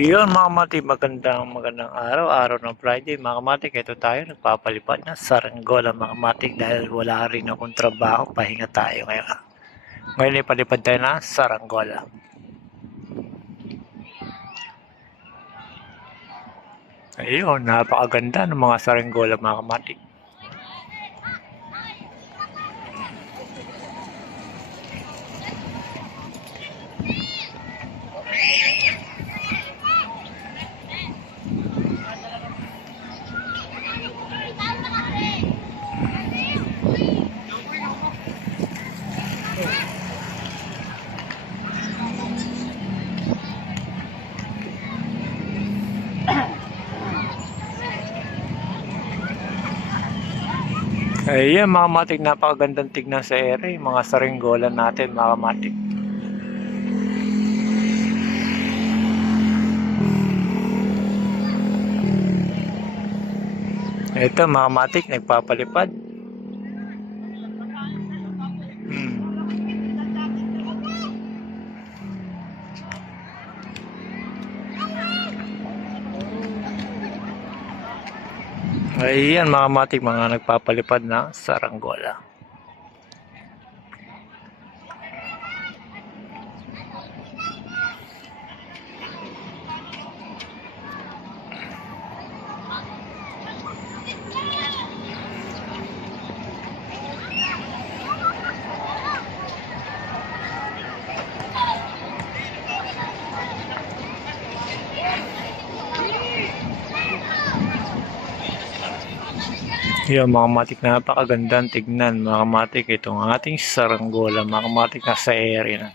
Yun mga kamatik, magandang araw ng Friday mga kamatik. Ito tayo, nagpapalipad na saranggola mga kamatik dahil wala rin akong trabaho, pahinga tayo ngayon. Ngayon ipalipad tayo na saranggola. Ayun, napakaganda ng mga saranggola mga kamatik. Ayan mga kamatik, napakagandang tignan sa ere, mga saranggola natin mga kamatik. Ito mga kamatik, nagpapalipad. Ayan mga kamatik, mga nagpapalipad na saranggola. Yung mga kamatik, napakagandang tignan mga kamatik. Itong ating saranggola mga kamatik, nasa area na.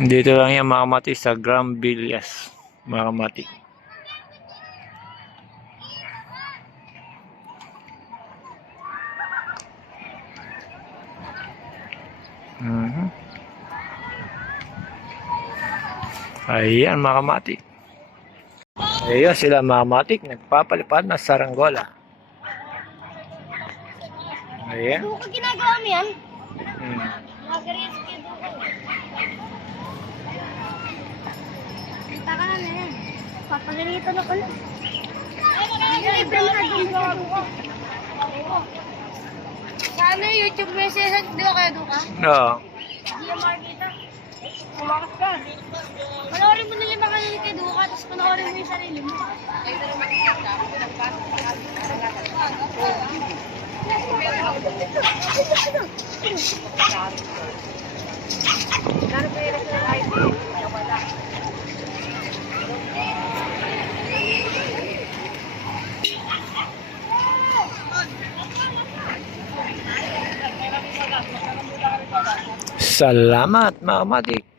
Dito lang yan mga kamatik sa Grambillas mga kamatik. Ayan mga kamatik. Ayan sila mga kamatik, nagpapalipad na saranggola. Ayan. Duka ginagawa mo yan? Taka na yan. Papaganito na ko na. Saan na YouTube message? Di ba kaya Duka? Oo. Hindi yung makikita. Kumakas ka. Panoorin mo na yung mga kay Duka, tapos panoorin mo yung sarili mo. Salamat mga kamatik.